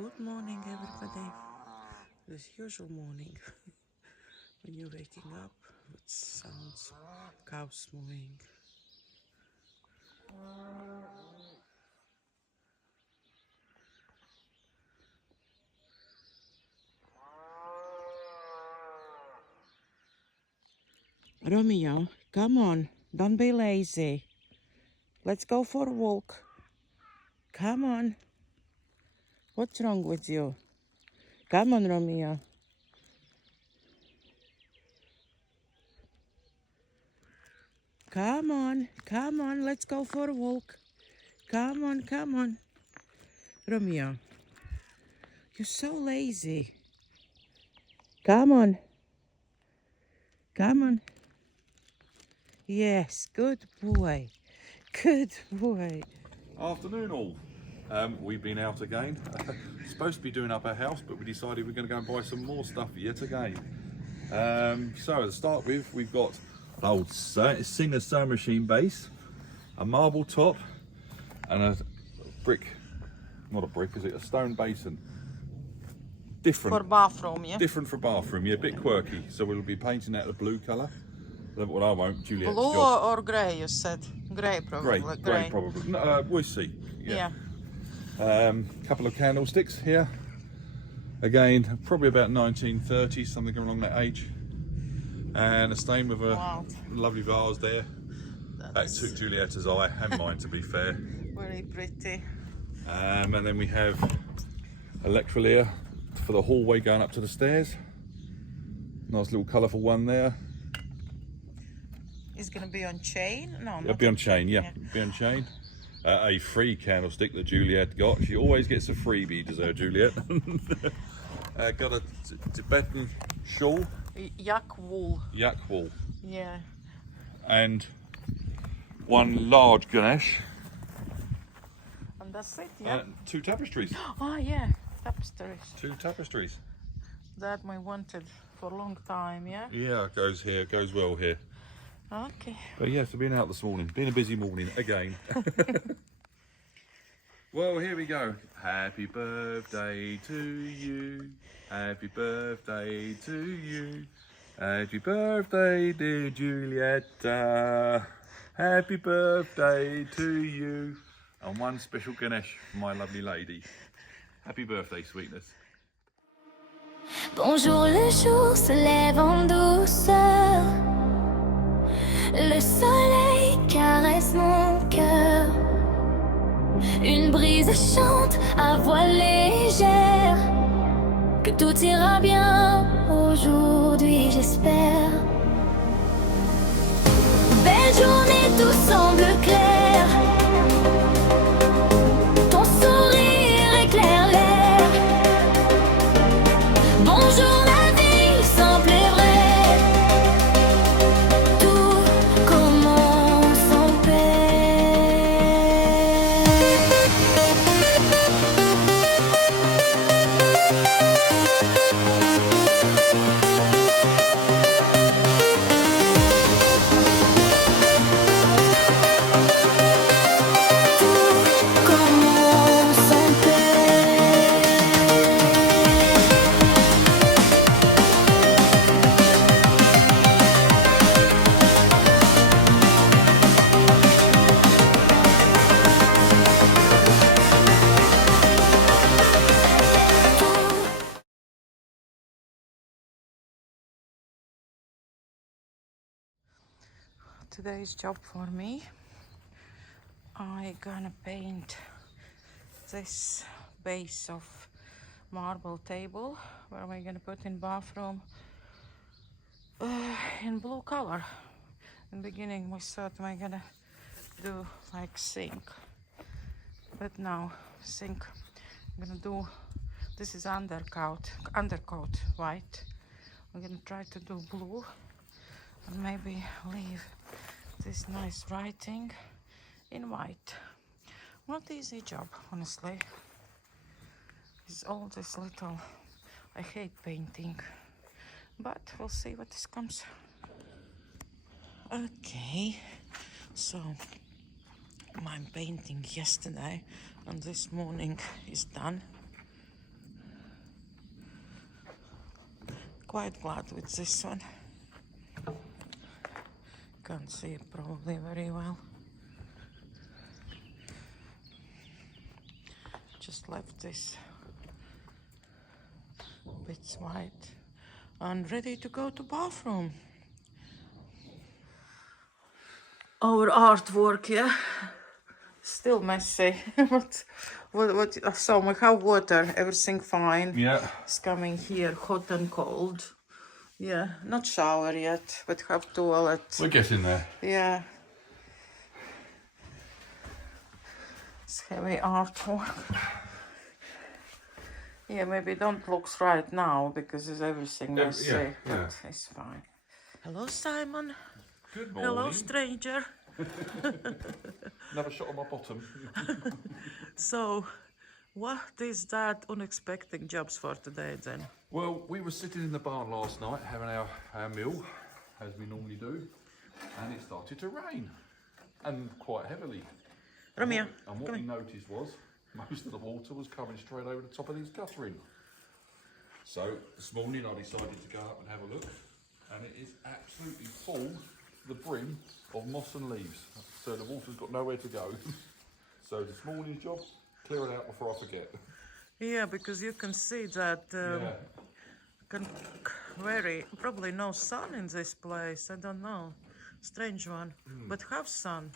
Good morning, everybody. This usual morning when you're waking up with sounds, cows moving. Romeo, come on, don't be lazy. Let's go for a walk. Come on. What's wrong with you? Come on, Romeo. Come on, let's go for a walk. Come on. Romeo, you're so lazy. Come on. Yes, good boy. Good boy. Afternoon all. We've been out again. Supposed to be doing up our house, but we decided we're going to go and buy some more stuff yet again. So to start with, we've got an old Singer sewing machine base, a marble top, and a brick, not a brick, is it? A stone basin. Different. For bathroom, yeah? Different for bathroom, yeah, a bit quirky. So we'll be painting that a blue colour. Well, I won't, Juliet's Blue job. or grey, you said? Grey, probably. Grey probably. No, we'll see. Yeah. Couple of candlesticks here. Again, probably about 1930, something along that age. And a stain with a lovely vase there. That took Juliet's eye and mine, to be fair. Very pretty. And then we have electrolyre for the hallway going up to the stairs. Nice little colourful one there. It's going to be on chain? No, It'll be on chain, yeah. Be on chain. A free candlestick that Juliet got. She always gets a freebie, does her, Juliet? Got a Tibetan shawl. Yak wool. Yak wool. Yeah. And one large Ganesh. And that's it, yeah? Two tapestries. Oh, yeah. Tapestries. Two tapestries. That we wanted for a long time, yeah? Yeah, it goes here, it goes well here. Okay. But yes, I've been out this morning. Been a busy morning again. Well, here we go. Happy birthday to you. Happy birthday to you. Happy birthday, dear Julietta. Happy birthday to you. And one special Ganesh for my lovely lady. Happy birthday, sweetness. Bonjour, le jour se lève en douceur. Le soleil caresse mon cœur. Une brise chante à voix légère. Que tout ira bien aujourd'hui, j'espère. Belle journée, tout semble clair. Ton sourire éclaire l'air. Bonjour la vie, simple et vraie. Tout commence en Today's job for me, I gonna paint this base of marble table where we're gonna put in bathroom in blue color. In the beginning we thought we're gonna do like sink, but now sink I'm gonna do, this is undercoat white. I'm gonna try to do blue and maybe leave this nice writing in white. Not easy job, honestly. It's all this little, I hate painting, but we'll see what this comes. Okay, so my painting yesterday and this morning is done. quite glad with this one. Can't see it probably very well. Just left this bits white and ready to go to bathroom. Our artwork, yeah, still messy. what? So we have water, everything fine. Yeah. It's coming here, hot and cold. Yeah, not shower yet, but have toilet. We're getting there. Yeah. It's heavy artwork. Yeah, maybe don't look right now because it's everything messy, yeah. but it's fine. Hello, Simon. Good morning. Hello, stranger. Another shot on my bottom. So, what is that unexpected jobs for today then? Well, we were sitting in the barn last night having our meal, as we normally do, and it started to rain, and quite heavily. Romeo, And what we noticed was most of the water was coming straight over the top of this guttering. So this morning I decided to go up and have a look, and it is absolutely full to the brim of moss and leaves. So the water's got nowhere to go. So this morning's job, clear it out before I forget. Yeah, because you can see that very probably no sun in this place. I don't know, strange one, but have sun.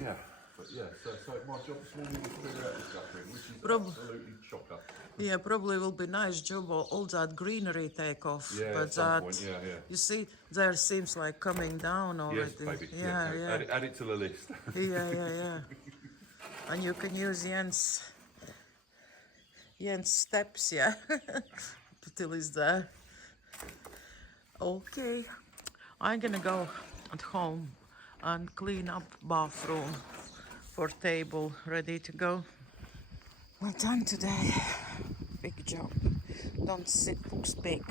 Yeah, but yeah. So my job this morning was clear out this guttering, which is absolutely chocker. Yeah, probably will be nice job all that greenery take off. Yeah, but at some that point, yeah. you see, there seems like coming down already. Yes, baby. Yeah. Add it to the list. Yeah. And you can use Jens steps, yeah, till he's there. Okay, I'm gonna go at home and clean up bathroom for table ready to go. We're done today. Big job. Don't sit, looks big,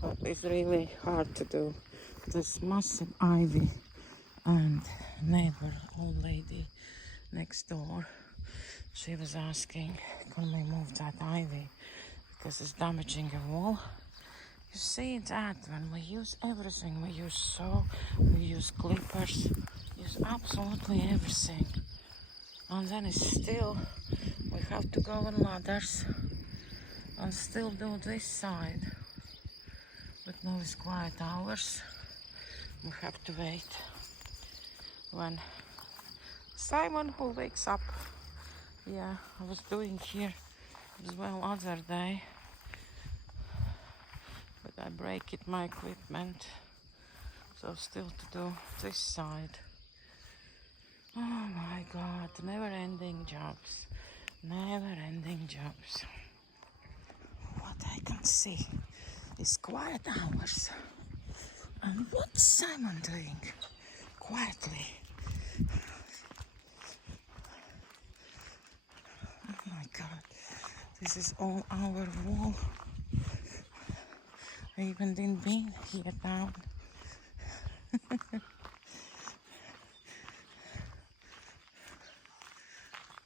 but it's really hard to do. There's massive ivy, and neighbor, old lady next door, she was asking, can we move that ivy because it's damaging a wall? You see that when we use everything, we use saw, we use clippers, use absolutely everything, and then it's still, we have to go on ladders and still do this side. But now it's quiet hours, we have to wait when Simon who wakes up. Yeah, I was doing here as well other day, but I break it my equipment, so still to do this side. Oh my god, never-ending jobs, never-ending jobs. What I can see is quiet hours, and what's Simon doing quietly? Oh my god, this is all our wall. I even didn't been here down.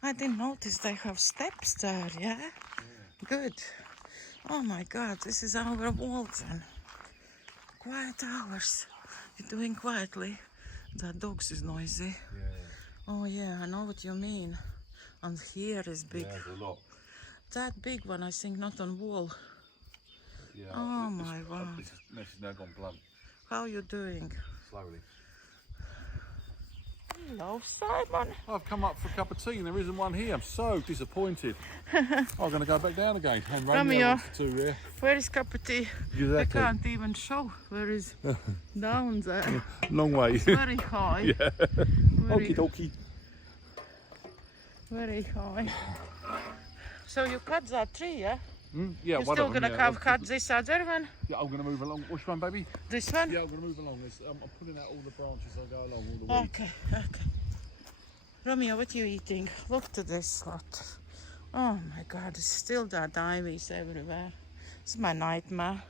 I didn't notice they have steps there, yeah? Good. Oh my god, this is our wall then. Quiet hours. You're doing quietly. That dogs is noisy. Oh yeah, I know what you mean. And here is big. Yeah, there's a lot. That big one, I think, not on wall. Yeah. Oh my word. This is now gone blunt. How you doing? Slowly. Hello, Simon. I've come up for a cup of tea and there isn't one here. I'm so disappointed. I'm going to go back down again. And Romeo, wants to, yeah. where is cup of tea? Exactly. I can't even show where is down there. Long way. It's very high. Yeah. Very, Okie dokie. very high. So you cut that tree, yeah? Yeah, You're one still of them, gonna yeah. cut this other one? Yeah, I'm going to move along. Which one, baby? This one? Yeah, I'm going to move along. I'm pulling out all the branches as I go along, all the weeds. Okay. Romeo, what are you eating? Look at this lot. Oh my god, it's still that ivies everywhere. It's my nightmare.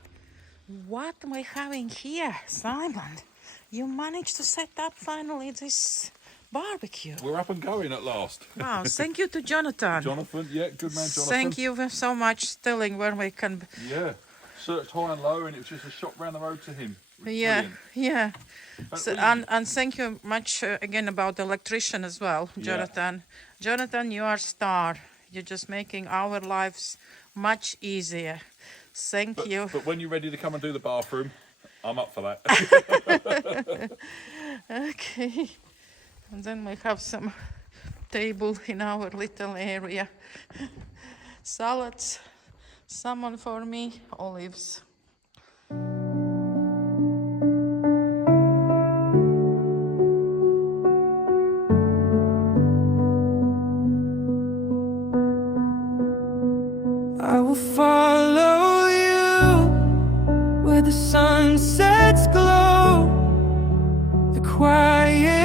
What am I having here, Simon? You managed to set up finally this barbecue. We're up and going at last. Wow, thank you to Jonathan. Jonathan, yeah, good man, Jonathan. Thank you so much telling where we can. Yeah. searched high and low, and it was just a shot round the road to him. It was Yeah, brilliant. yeah. But So, really- and thank you much again about the electrician as well, Yeah. Jonathan. Jonathan, you are star. You're just making our lives much easier. Thank you. But when you're ready to come and do the bathroom, I'm up for that. Okay. And then we have some table in our little area. Salads, salmon for me, olives. I will follow you where the sunsets glow, the quiet